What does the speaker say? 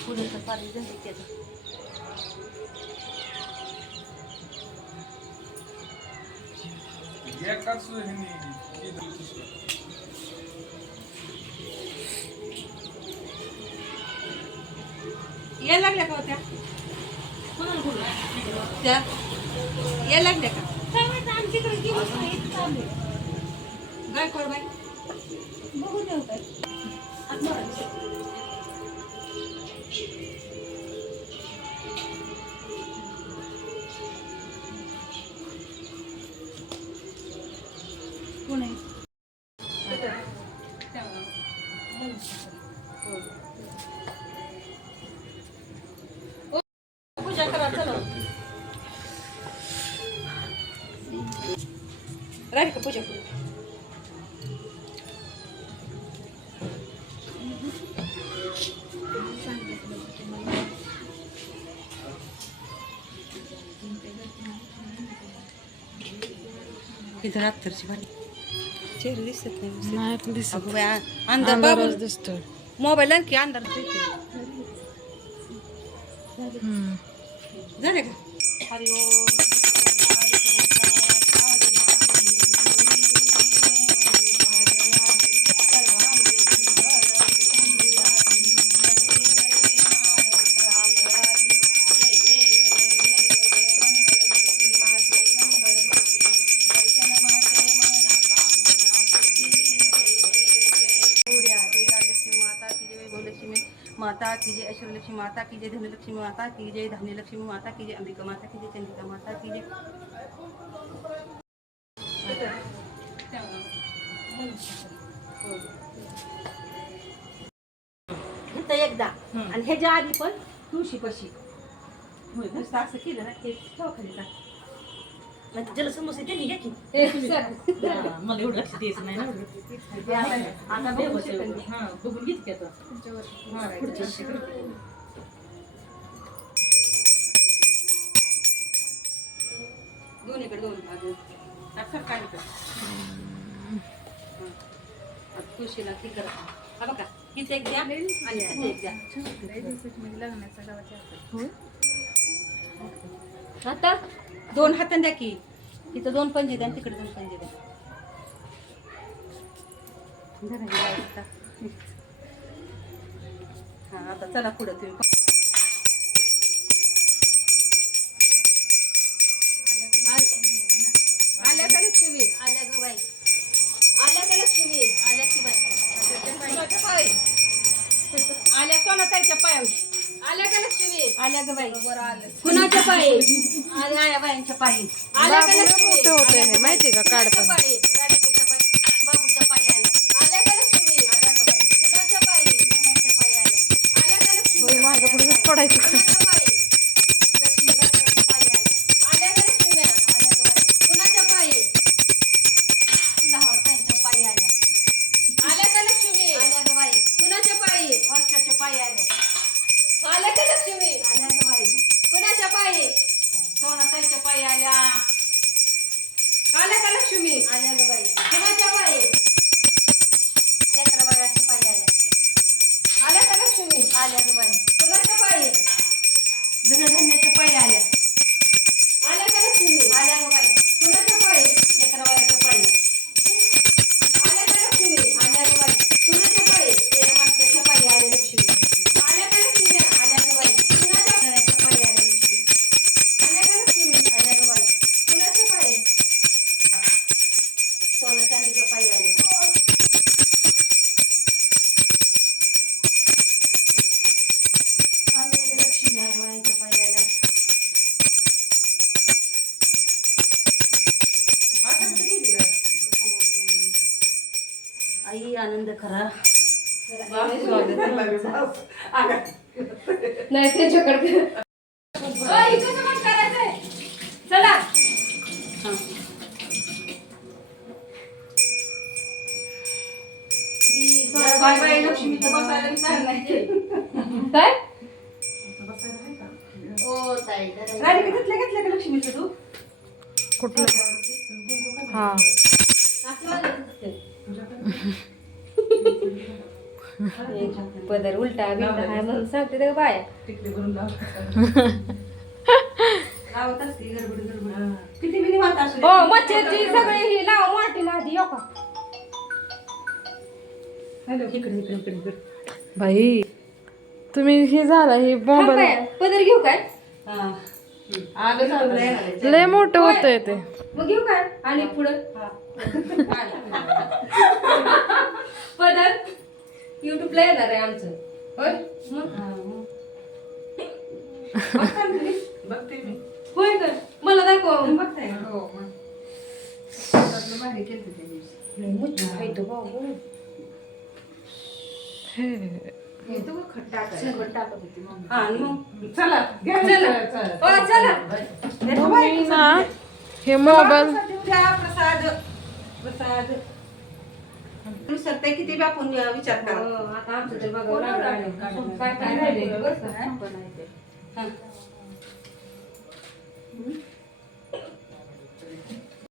पुढे पाणी झाली त्याचं यायला लागल्या का होत्या त्या यायला लागल्या का गायकवाड बाई बघू देऊ काय कोण आहे पूजा करा चला राधिका पूजा करू इथं रात्रीची भारी चेहरे दिसत नाही दिसत अंधार दिसतो मोबाईल आणखी अंधार झाले का हरि ओम माता की जय ऐश्वर्यलक्ष्मी माता की जय धनलक्ष्मी माता की जय धान्यलक्ष्मी माता की जय अंबिका माता की जय चंडिका माता की जय एकदा आणि ह्याच्या आधी पण तुळशी पशी नुसतं असं केलं ना हे ठेवा खाली का जल समोसे त्यांनी घ्या की मला एवढं लक्ष द्यायचं नाही ना आता बघून घेत की आता दोन्हीकडे दोन काय तुळशीला ती करा हा बघा हिचं एक द्या आणि एक द्या लग्नाचा गावाच्या आता दोन हातान द्या की तिथं दोन पंजे द्या तिकडे दोन पंजे द्या हा आता चला पुढं तुम्ही आल्या का लक्ष्मी आल्या ग बाई आल्या का लक्ष्मी आल्या की बाई आल्या सोनाताईच्या पायावर आल्या का लक्ष्मी आल्या ग बाई कुणाच्या पायी आल्या आया बायांच्या पायी आल्या का लक्ष्मी होते माहिती का काढता राधिकेच्या पायी बाबूच्या पायी आल्या आल्या का लक्ष्मी आल्या ग बाई कुणाच्या पायी बायांच्या पायी आल्या आल्या का लक्ष्मी माझ्याकडून पडायचं लक्ष्मी राधिकेच्या पायी आल्या आल्या का लक्ष्मी आल्या ग बाई कुणाच्या पायी लहानताईच्या पायी आल्या आल्या का लक्ष्मी आल्या ग बाई कुणाच्या पायी वर्षाच्या पायी आल्या आल्या का लक्ष्मी आल्या ग बाई कुणाच्या पायी सोनाताईच्या पायी आल्या आल्या का लक्ष्मी आल्या ग बाई कुणाच्या पायी लेकराबाळाच्या पायी आल्या आल्या का लक्ष्मी आल्या ग बाई कुणाच्या पायी धनधान्याच्या पायी आल्या आल्या का लक्ष्मी आल्या ग बाई कुणाच्या पायी लेकराबाळाच्या पायी आल्या का लक्ष्मी आल्या ग बाई कुणाच्या पायी तेरा माणसाच्या पायी आल्या लक्ष्मी आल्या का लक्ष्मी आल्या ग बाई कुणाच्या पायी आल्या लक्ष्मी आल्या का लक्ष्मी आल्या ग बाई कुणाच्या पायी सोना चांदीच्या पायी आल्या आल्या लक्ष्मी आई मायाच्या पायी आल्या आई आनंद खरा नाही त्याच्याकडे चला काय बाई लक्ष्मी तर बसायला विचार नाही. काय ओ ताई राणी घेतल्या का लक्ष्मीचं तू? कुठलं हा असं वाजत असते. पदर उलटा बिलटा आहे म्हणून सांगते ते बाय. तिकडे करून लावत असते गडबड किती बी निवांत असू दे. हो मच्छरची सगळी ही लाव माटी आधी येऊ का हॅलो इकडे बाई तुम्ही हे झाला हे थांब मोबाईल बाया, पदर घेऊ काय हा आलं चालू लय मोठं होतंय ते मग घेऊ काय आणि पुढं हा पदर युट्यूबला येणार आहे आमचं होय मग बघता ना तुम्ही? बघते मी होय का मला दाखव बघताय का? हो मग त्यातलं भारी केलते त्या दिवशी. नाही मुच्छा खायतो बाबू तू खट टाकत होती मम्मी. हा आणि मग चला घ्या चला. हो, चला. देतो बाई, तुम्ही प्रसाद ना द्या. हे मोबाईल प्रसाद देऊ द्या, प्रसाद विसरते किती बी आपण विचार करा हो, आता आमचं ते बघावं लागलं काय काय राहिले बरं का? हा.